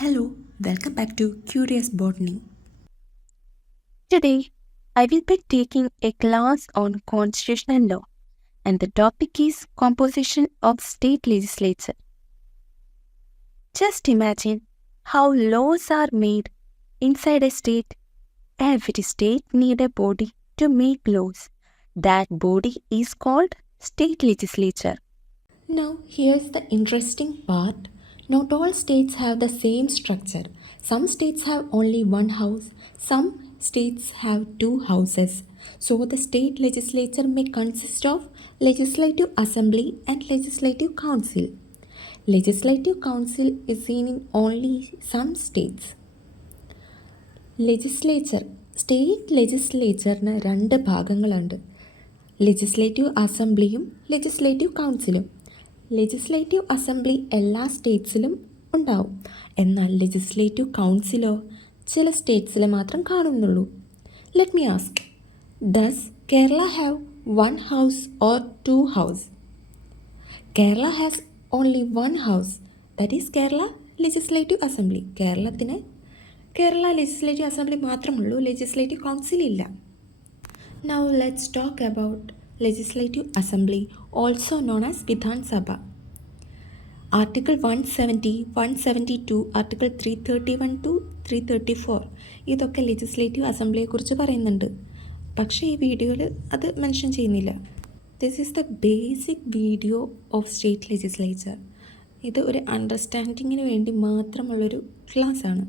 Hello, welcome back to Curious Botany. Today, I will be taking a class on constitutional law, and the topic is composition of state legislature. Just imagine how laws are made inside a state. Every state needs a body to make laws. That body is called state legislature. Now, here's the interesting part. Not all states have the same structure. Some states have only one house, some states have two houses. So, the state legislature may consist of legislative assembly and legislative council. Legislative council is seen in only some states. State ലെജിസ്ലേച്ചറിന് രണ്ട് ഭാഗങ്ങളുണ്ട്. Legislative അസംബ്ലിയും legislative കൗൺസിലും. Legislative assembly എല്ലാ സ്റ്റേറ്റ്സിലും ഉണ്ടാവും, എന്നാൽ legislative കൗൺസിലോ ചില സ്റ്റേറ്റ്സിൽ മാത്രം കാണുന്നുള്ളൂ. Let me ask, does Kerala have one house or two house? Kerala has only one house, that is Kerala legislative assembly. Kerala legislative assembly മാത്രമുള്ളൂ, ലെജിസ്ലേറ്റീവ് കൗൺസിൽ ഇല്ല. Now let's talk about Legislative Assembly, also known as Vidhan Sabha. Article 170, 172, Article 331 to 334 ഇതൊക്കെ legislative അസംബ്ലിയെക്കുറിച്ച് പറയുന്നുണ്ട്. പക്ഷേ ഈ വീഡിയോയിൽ അത് mention ചെയ്യുന്നില്ല. This is the basic video of state legislature. ഇത് ഒരു അണ്ടർസ്റ്റാൻഡിങ്ങിന് വേണ്ടി മാത്രമുള്ളൊരു ക്ലാസ്സാണ്.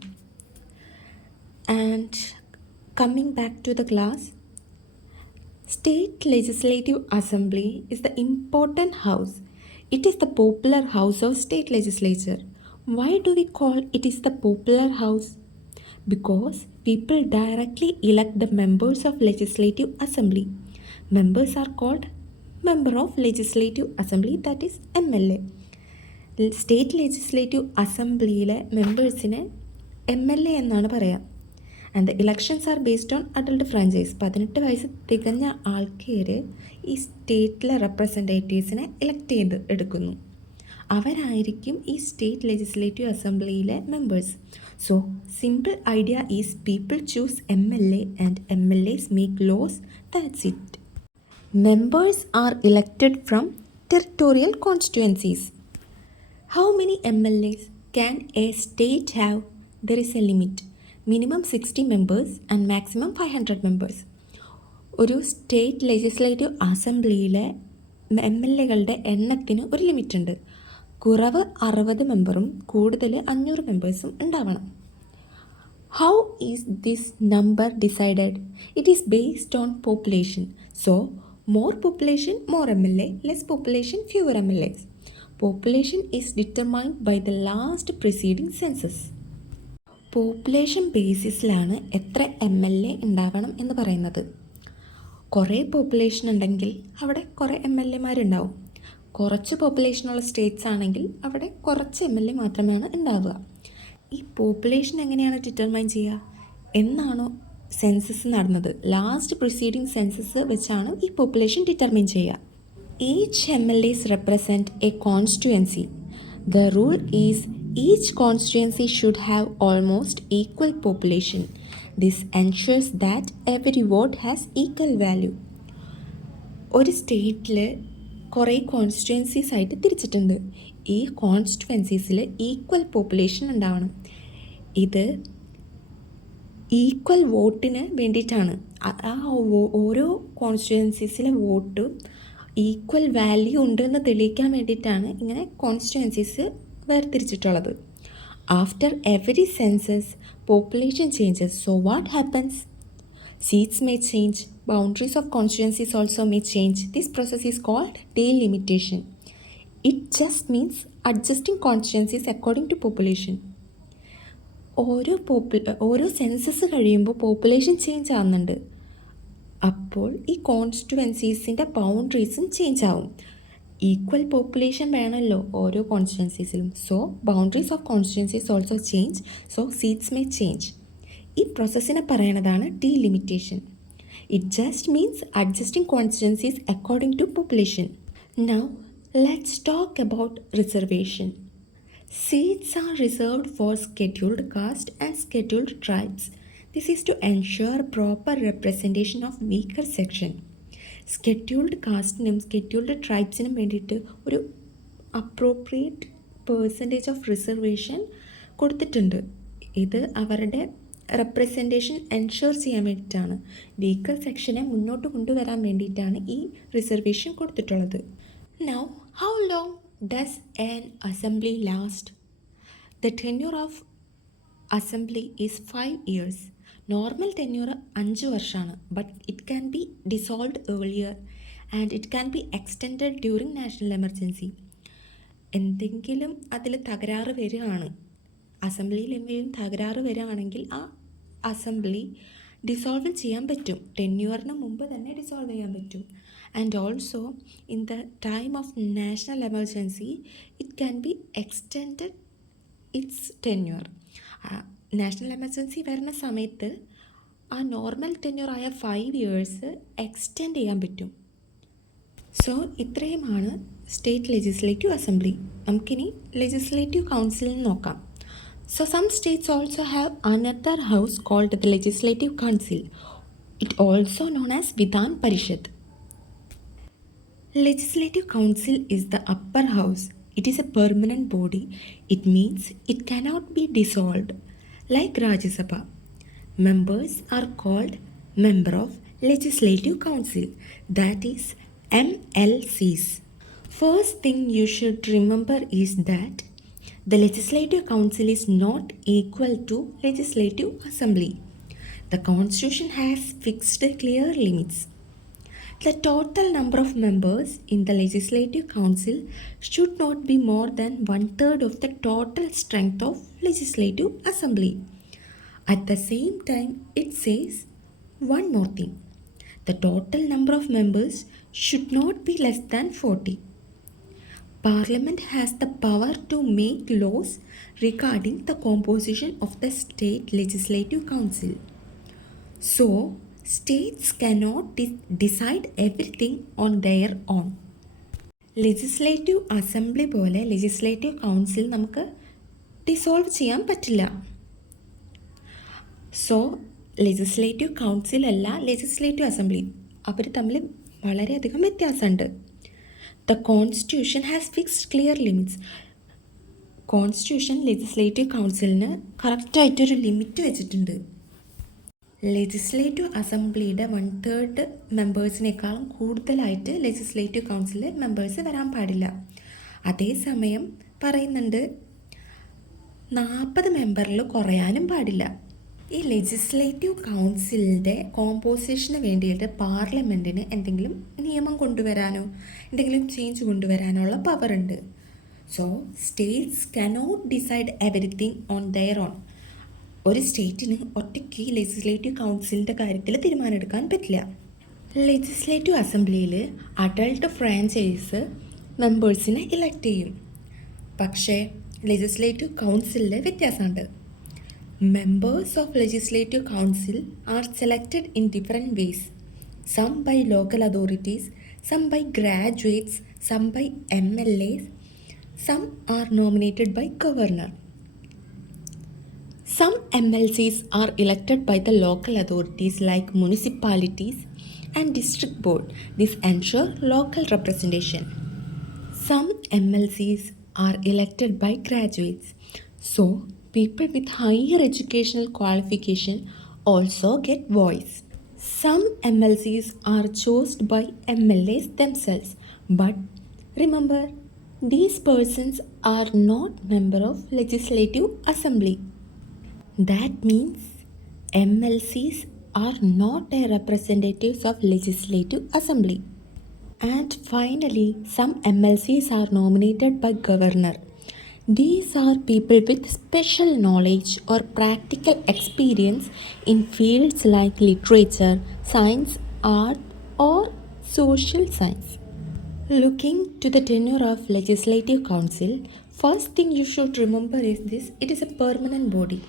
And coming back to the class, State Legislative Assembly is the important house. It is the popular house of state legislature. Why do we call it is the popular house? Because people directly elect the members of Legislative Assembly. Members are called Member of Legislative Assembly, that is MLA. State Legislative Assemblyയിലെ മെമ്പേഴ്സിനെ MLA എന്നാണ് പറയുക. And the elections are based on adult franchise. 18 വയസ്സ് തികഞ്ഞ ആൾക്കാർ ഈ സ്റ്റേറ്റിലെ റെപ്രസെൻറ്റേറ്റീവ്സിനെ elect ചെയ്ത് എടുക്കുന്നു. അവരായിരിക്കും ഈ സ്റ്റേറ്റ് ലെജിസ്ലേറ്റീവ് അസംബ്ലിയിലെ members. So simple idea is people choose MLA and MLAs make laws, that's it. Members are elected from territorial constituencies. How many MLAs can a state have? There is a limit. Minimum 60 members and maximum 500 members. ഒരു state legislative അസംബ്ലിയിലെ MLAകളുടെ എണ്ണത്തിന് ഒരു ലിമിറ്റുണ്ട്. കുറവ് 60 മെമ്പറും കൂടുതൽ 500 മെമ്പേഴ്സും ഉണ്ടാവണം. How is this number decided? It is based on population. So more population more MLA, less population fewer MLAs. Population is determined by the last preceding census. Population ബേസിസിലാണ് എത്ര MLA ഉണ്ടാവണം എന്ന് പറയുന്നത്. കുറേ പോപ്പുലേഷൻ ഉണ്ടെങ്കിൽ അവിടെ കുറേ MLAമാരുണ്ടാവും. കുറച്ച് പോപ്പുലേഷനുള്ള സ്റ്റേറ്റ്സ് ആണെങ്കിൽ അവിടെ കുറച്ച് MLA മാത്രമാണ് ഉണ്ടാവുക. ഈ പോപ്പുലേഷൻ എങ്ങനെയാണ് ഡിറ്റർമൈൻ ചെയ്യുക? എന്നാണോ സെൻസസ് നടന്നത്, ലാസ്റ്റ് പ്രിസീഡിംഗ് സെൻസസ് വെച്ചാണ് ഈ പോപ്പുലേഷൻ ഡിറ്റർമൈൻ ചെയ്യുക. Each MLAs represent a constituency. The rule is each constituency should have almost equal population. This ensures that every vote has equal value. ഒരു സ്റ്റേറ്റിൽ കുറേ കോൺസ്റ്റിറ്റ്യുവൻസീസ് ആയിട്ട് തിരിച്ചിട്ടുണ്ട്. ഈ കോൺസ്റ്റിറ്റ്യുവൻസീസിൽ ഈക്വൽ പോപ്പുലേഷൻ ഉണ്ടാവണം. ഇത് ഈക്വൽ വോട്ടിന് വേണ്ടിയിട്ടാണ്. ഓരോ കോൺസ്റ്റിറ്റ്യുവൻസീസിലെ വോട്ടും ഈക്വൽ വാല്യൂ ഉണ്ടെന്ന് തെളിയിക്കാൻ വേണ്ടിയിട്ടാണ് ഇങ്ങനെ കോൺസ്റ്റിറ്റ്യുവൻസീസ് വേർതിരിച്ചിട്ടുള്ളത്. After every census population changes. So what happens? Seats may change, boundaries of constituencies also may change. This process is called delimitation. It just means adjusting constituencies according to population. ഓരോ census കഴിയുമ്പോൾ population change ആവുന്നുണ്ട്. അപ്പോൾ ഈ കോൺസ്റ്റിറ്റ്യുവൻസീസിൻ്റെ ബൗണ്ടറീസും change ആവും. Equal population വേണമല്ലോ ഓരോ കോൺസ്റ്റിറ്റ്യുവൻസീസിലും. So boundaries of constituencies also change. So seats may change. ഈ പ്രോസസ്സിനെ പറയണതാണ് delimitation. It just means adjusting constituencies according to population. Now let's talk about reservation. Seats are reserved for scheduled caste and scheduled tribes. This is to ensure proper representation of weaker section. Scheduled കാസ്റ്റിനും scheduled ട്രൈബ്സിനും വേണ്ടിയിട്ട് ഒരു appropriate percentage of reservation കൊടുത്തിട്ടുണ്ട്. ഇത് അവരുടെ representation ensure ചെയ്യാൻ വേണ്ടിയിട്ടാണ്, weaker സെക്ഷനെ മുന്നോട്ട് കൊണ്ടുവരാൻ വേണ്ടിയിട്ടാണ് ഈ റിസർവേഷൻ കൊടുത്തിട്ടുള്ളത്. Now, how long does an assembly last? The tenure of assembly is 5 years. Normal tenure 5 വർഷമാണ്, but it can be dissolved earlier and it can be extended during national emergency. എന്തെങ്കിലും അതിൽ തകരാറ് വരികയാണ്, അസംബ്ലിയിൽ എന്തെങ്കിലും തകരാറ് വരികയാണെങ്കിൽ ആ അസംബ്ലി ഡിസോൾവ് ചെയ്യാൻ പറ്റും. ടെന്യൂറിന് മുമ്പ് തന്നെ ഡിസോൾവ് ചെയ്യാൻ പറ്റും. And also in the time of national emergency it can be extended it's tenure. National emergency വരുന്ന സമയത്ത് ആ നോർമൽ ടെന്യൂറായ 5 ഇയേഴ്സ് എക്സ്റ്റെൻഡ് ചെയ്യാൻ പറ്റും. സോ ഇത്രയുമാണ് സ്റ്റേറ്റ് ലെജിസ്ലേറ്റീവ് അസംബ്ലി. നമുക്കിനി ലെജിസ്ലേറ്റീവ് കൗൺസിൽ നോക്കാം. So some states also have another house called the Legislative Council. It also known as Vidhan Parishad. Legislative Council is the upper house. It is a permanent body. It means it cannot be dissolved. Like Rajya Sabha, members are called Member of Legislative Council, that is MLCs. First thing you should remember is that the Legislative Council is not equal to Legislative Assembly. The Constitution has fixed clear limits. The total number of members in the Legislative Council should not be more than 1/3 of the total strength of Legislative Assembly. At the same time, it says one more thing. The total number of members should not be less than 40. Parliament has the power to make laws regarding the composition of the State Legislative Council. So, states cannot decide everything on their own. Legislative Assembly പോലെ Legislative Council നമുക്ക് dissolve ചെയ്യാൻ പറ്റില്ല. So legislative council അല്ല legislative assembly, അവർ തമ്മിൽ വളരെയധികം വ്യത്യാസമുണ്ട്. The Constitution has fixed clear limits. Constitution legislative കൗൺസിലിന് കറക്റ്റായിട്ടൊരു ലിമിറ്റ് വെച്ചിട്ടുണ്ട്. ലെജിസ്ലേറ്റീവ് അസംബ്ലിയുടെ 1/3 മെമ്പേഴ്സിനേക്കാളും കൂടുതലായിട്ട് ലെജിസ്ലേറ്റീവ് കൗൺസിലിൽ മെമ്പേഴ്സ് വരാൻ പാടില്ല. അതേസമയം പറയുന്നുണ്ട് 40 മെമ്പറിൽ കുറയാനും പാടില്ല. ഈ ലെജിസ്ലേറ്റീവ് കൗൺസിലിൻ്റെ കോമ്പോസിഷന് വേണ്ടിയിട്ട് പാർലമെൻറ്റിന് എന്തെങ്കിലും നിയമം കൊണ്ടുവരാനോ എന്തെങ്കിലും ചേഞ്ച് കൊണ്ടുവരാനോ ഉള്ള പവറുണ്ട്. So states cannot decide everything on their own. ഒരു സ്റ്റേറ്റിന് ഒറ്റയ്ക്ക് ലെജിസ്ലേറ്റീവ് കൗൺസിലിൻ്റെ കാര്യത്തിൽ തീരുമാനമെടുക്കാൻ പറ്റില്ല. ലെജിസ്ലേറ്റീവ് അസംബ്ലിയിൽ അഡൾട്ട് ഫ്രാഞ്ചൈസ് മെമ്പേഴ്സിനെ ഇലക്ട് ചെയ്യും. പക്ഷേ ലെജിസ്ലേറ്റീവ് കൗൺസിലിൽ വ്യത്യാസമുണ്ട്. Members of Legislative Council are selected in different ways. Some by local authorities, some by graduates, some by MLAs, some are nominated by governor. Some MLCs are elected by the local authorities like municipalities and district board. This ensure local representation. Some MLCs are elected by graduates. So, people with higher educational qualification also get voice. Some MLCs are chosen by MLAs themselves, but remember, these persons are not member of Legislative Assembly. That means MLCs are not a representatives of Legislative Assembly. And finally, some MLCs are nominated by governor. These are people with special knowledge or practical experience in fields like literature, science, art, or social science. Looking to the tenure of Legislative Council, first thing you should remember is this: it is a permanent body.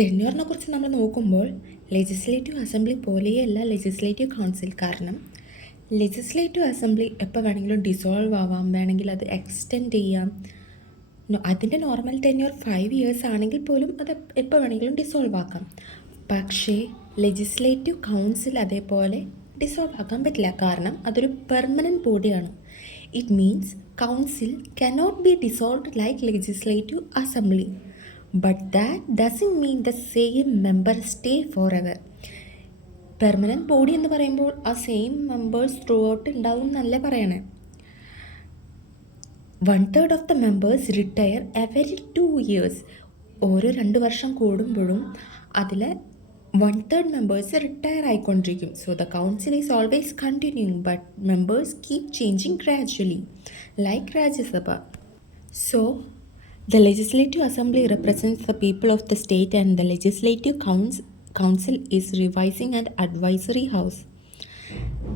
ടെന്യൂറിനെ കുറിച്ച് നമ്മൾ നോക്കുമ്പോൾ legislative assembly പോലെയല്ല legislative council. കാരണം legislative assembly എപ്പോൾ വേണമെങ്കിലും dissolve ആവാം, വേണമെങ്കിൽ അത് എക്സ്റ്റെൻഡ് ചെയ്യാം. അതിൻ്റെ നോർമൽ ടെന്യൂർ 5 ഇയേഴ്സ് ആണെങ്കിൽ പോലും അത് എപ്പോൾ വേണമെങ്കിലും ഡിസോൾവ് ആക്കാം. പക്ഷേ ലെജിസ്ലേറ്റീവ് കൗൺസിൽ അതേപോലെ ഡിസോൾവ് ആക്കാൻ പറ്റില്ല, കാരണം അതൊരു പെർമനൻറ്റ് ബോഡിയാണ്. It means council cannot be dissolved like legislative assembly. But that doesn't mean the same member stay forever. Permanent body എന്ന് പറയുമ്പോൾ ആ സെയിം മെമ്പേഴ്സ് ത്രൂ ഔട്ട് ഉണ്ടാവും എന്നല്ലേ പറയണേ. 1/3 of the members retire every 2 years. ഓരോ 2 വർഷം കൂടുമ്പോഴും അതിൽ 1/3 മെമ്പേഴ്സ് റിട്ടയർ ആയിക്കൊണ്ടിരിക്കും. So the council is always continuing, but members keep changing gradually like Rajya Sabha. So the Legislative Assembly represents the people of the state, and the Legislative Council is revising and advisory house.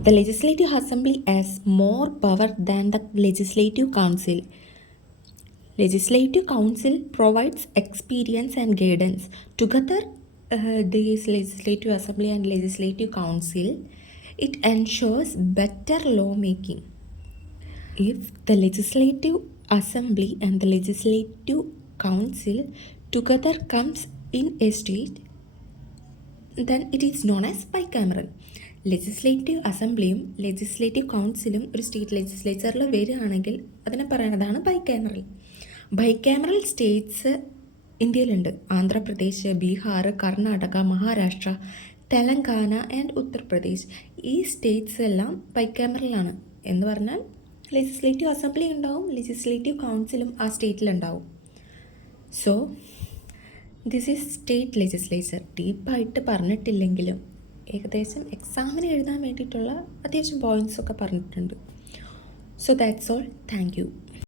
The Legislative Assembly has more power than the Legislative Council. Legislative Council provides experience and guidance. Together, this Legislative Assembly and Legislative Council, it ensures better lawmaking. If the Legislative Assembly and the Legislative Council together comes in a state, then it is known as bicameral. Legislative അസംബ്ലിയും legislative കൗൺസിലും ഒരു state ലെജിസ്ലേച്ചറിൽ വരികയാണെങ്കിൽ അതിനെ പറയുന്നതാണ് bicameral. Bicameral states ഇന്ത്യയിലുണ്ട്. Andhra Pradesh, Bihar, Karnataka, Maharashtra, Telangana and Uttar Pradesh. ഈ states എല്ലാം ബൈക്യാമറലാണ്. എന്ന് പറഞ്ഞാൽ ലെജിസ്ലേറ്റീവ് അസംബ്ലി ഉണ്ടാവും, ലെജിസ്ലേറ്റീവ് കൗൺസിലും ആ സ്റ്റേറ്റിലുണ്ടാവും. So this is state legislature. ഡീപ്പായിട്ട് പറഞ്ഞിട്ടില്ലെങ്കിലും ഏകദേശം എക്സാമിന് എഴുതാൻ വേണ്ടിയിട്ടുള്ള അത്യാവശ്യം പോയിൻറ്റ്സൊക്കെ പറഞ്ഞിട്ടുണ്ട്. So that's all. Thank U.